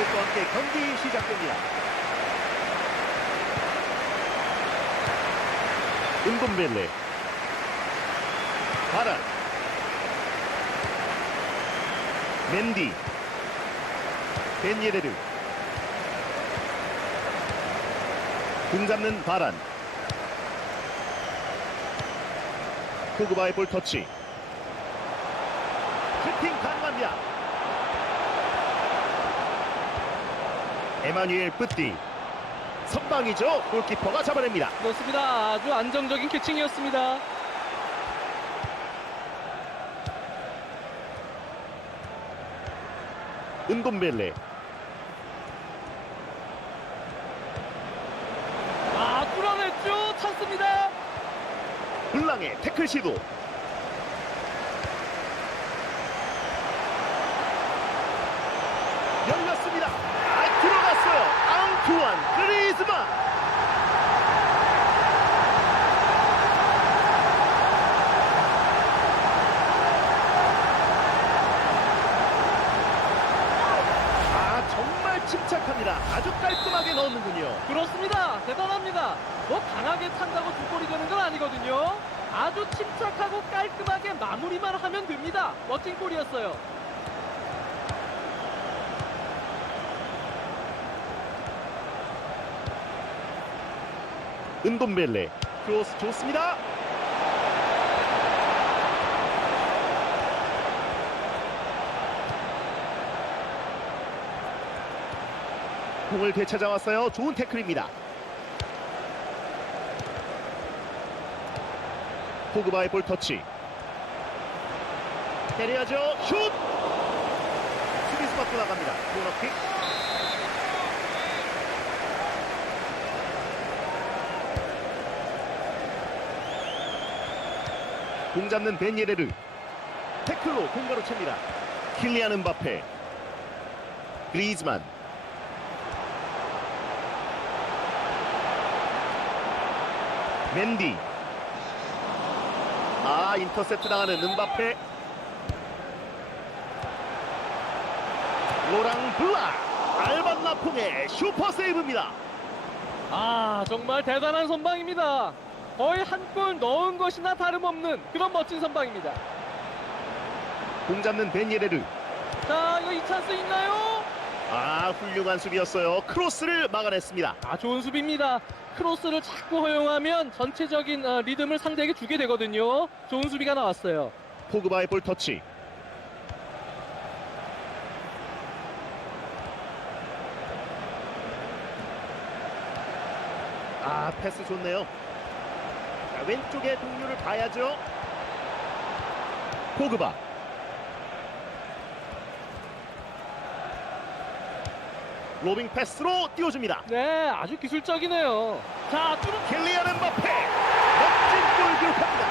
감독과 함께 경기 시작됩니다. 은돔벨레 바란 맨디 벤예레르 공 잡는 바란 포그바의 볼 터치. 슈팅 가능합니다 에마뉴엘 뿌띠 선방이죠 골키퍼가 잡아냅니다 그렇습니다. 아주 안정적인 캐칭이었습니다. 은돔벨레 아, 뚫어냈죠. 찬스입니다. 블랑의 태클 시도 열렸습니다 아 들어갔어요 앙투안 그리즈만 아 정말 침착합니다 아주 깔끔하게 넣었는군요 그렇습니다. 대단합니다. 뭐 강하게 찬다고 두 골이 되는 건 아니거든요. 아주 침착하고 깔끔하게 마무리만 하면 됩니다. 멋진 골이었어요. 은돔벨레 크로스 좋습니다 공을 되찾아왔어요. 좋은 태클입니다. 포그바의 볼 터치. 때려야죠. 슛! 수비수 밖으로 나갑니다. 코너킥. 공 잡는 벤예레르. 태클로 공가로 챕니다. 킬리안 은바페. 그리즈만 맨디 아 인터셉트 당하는 은바페 로랑 블라 알반 라퐁의 슈퍼 세이브입니다 아, 정말 대단한 선방입니다. 거의 한 골 넣은 것이나 다름없는 그런 멋진 선방입니다. 공 잡는 벤예레르 자, 이거 이 찬스 있나요? 아 훌륭한 수비였어요 크로스를 막아냈습니다 아, 좋은 수비입니다. 크로스를 자꾸 허용하면 전체적인 어, 리듬을 상대에게 주게 되거든요. 좋은 수비가 나왔어요. 포그바의 볼 터치 아 패스 좋네요 자, 왼쪽에 동료를 봐야죠 포그바 로빙 패스로 띄워줍니다 네, 아주 기술적이네요. 자, 뚫은 킬리안 엠바페 멋진 골 기록합니다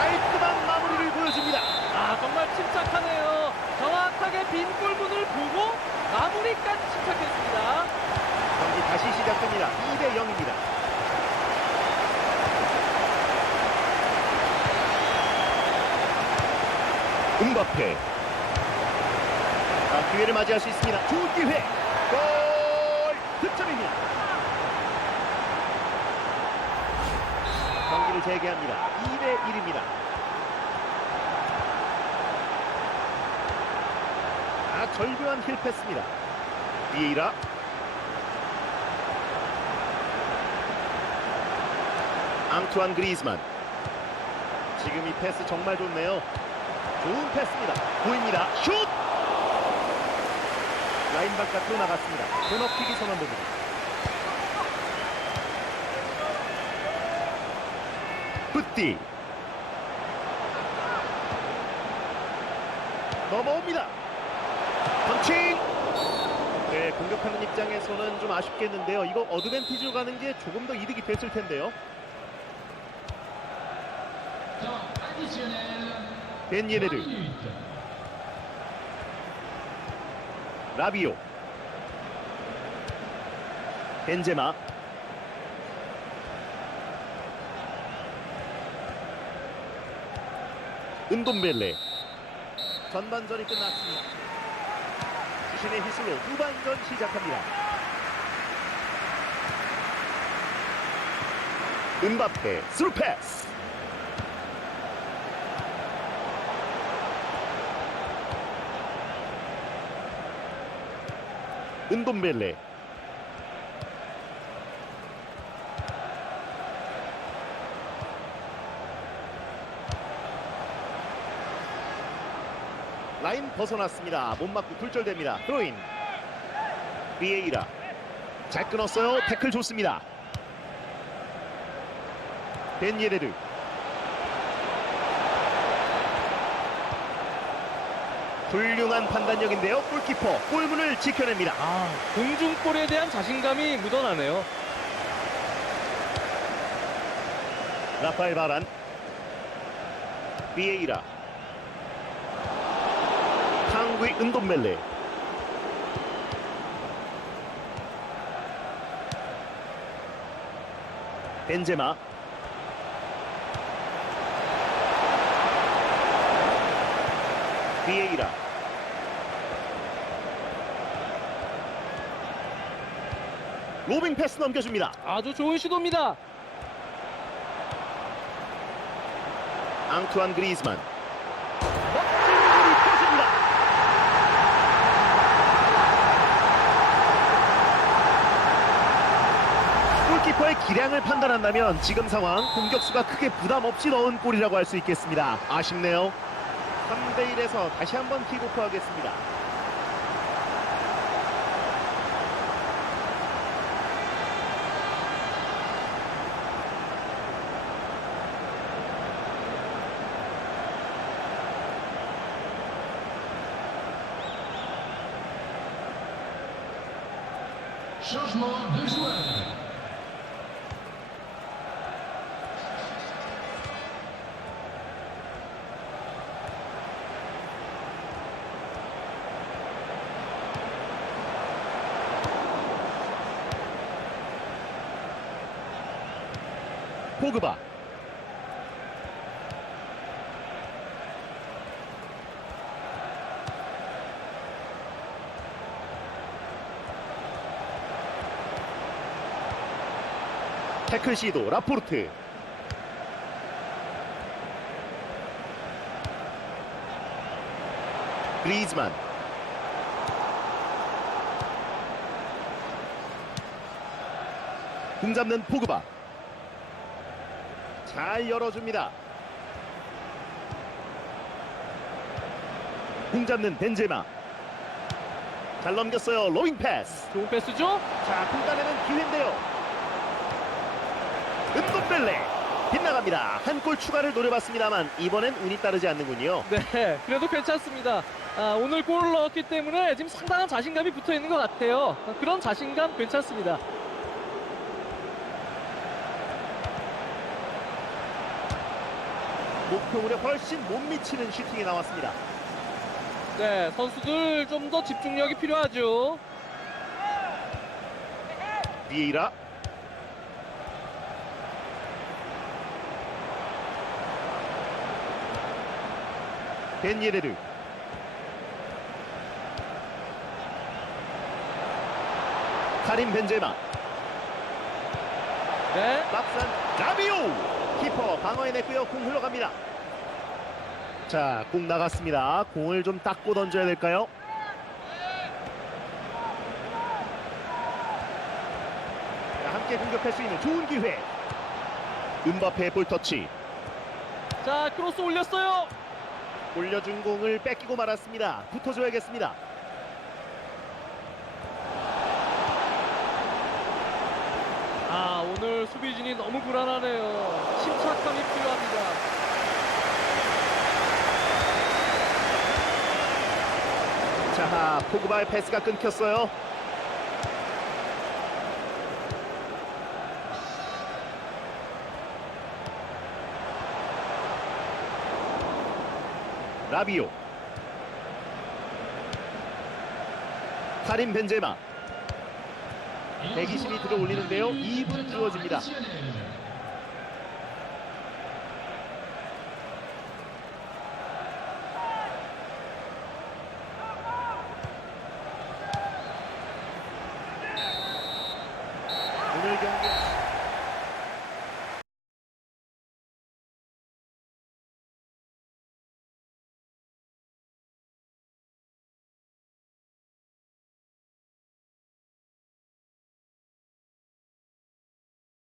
깔끔한 마무리를 보여줍니다 아, 정말 침착하네요. 정확하게 빈 골문을 보고 마무리까지 침착했습니다. 경기 다시 시작됩니다 2대 0입니다 음바페 자, 기회를 맞이할 수 있습니다. 좋은 기회. 골! 득점입니다. 경기를 재개합니다. 2대 1입니다. 아 절묘한 힐 패스입니다. 비에이라. 앙투안 그리즈만. 지금 이 패스 정말 좋네요. 좋은 패스입니다. 보입니다. 슛 라인 바깥으로 나갔습니다. 코너킥이 선언됩니다 뿌띠 넘어옵니다. 펀칭. 네 공격하는 입장에서는 좀 아쉽겠는데요. 이거 어드밴티지로 가는 게 조금 더 이득이 됐을 텐데요. 벤예레르 라비오 벤제마 은돔벨레 전반전이 끝났습니다 정신의 희슬로 후반전 시작합니다. 은바페 스루 패스. 은돔벨레 라인 벗어났습니다. 못 맞고 굴절됩니다. 드로인 비에이라 잘 끊었어요. 태클 좋습니다. 벤예레르 훌륭한 판단력인데요. 골키퍼 골문을 지켜냅니다. 아, 공중골에 대한 자신감이 묻어나네요. 라파엘 바란 비에이라 탕구의 은돔멜레 벤제마 비에이라 로빙 패스 넘겨줍니다. 아주 좋은 시도입니다. 앙투안 그리즈만. 멋진 골이 터집니다. 골키퍼의 기량을 판단한다면 지금 상황 공격수가 크게 부담 없이 넣은 골이라고 할 수 있겠습니다. 아쉽네요. 3대1에서 다시 한번 킥오프 하겠습니다 Погба. 태클 시도 라포르트 그리즈만 공 잡는 포그바 잘 열어줍니다. 공 잡는 벤제마. 잘 넘겼어요. 로잉 패스. 좋은 패스죠? 자, 공간에는 기회인데요. 은돔벨레 빗나갑니다. 한 골 추가를 노려봤습니다만 이번엔 운이 따르지 않는군요. 네, 그래도 괜찮습니다. 아, 오늘 골을 넣었기 때문에 지금 상당한 자신감이 붙어 있는 것 같아요. 아, 그런 자신감 괜찮습니다. 목표물에 훨씬 못 미치는 슈팅이 나왔습니다. 네, 선수들 좀 더 집중력이 필요하죠. 비에이라 벤 예레르. 카림 벤제마. 네, 막산 라비오. 키퍼 방어해냈고요. 공 흘러갑니다. 자공 나갔습니다. 공을 좀 닦고 던져야 될까요? 자, 함께 공격할 수 있는 좋은 기회. 은바페의 볼터치. 자, 크로스 올렸어요. 올려준 공을 뺏기고 말았습니다 붙어줘야겠습니다 아, 오늘 수비진이 너무 불안하네요. 침착함이 필요합니다. 자 포그바의 패스가 끊겼어요 라비오. 카림 벤제마. 120이 들어 올리는데요. 2분 주어집니다. 오늘 경기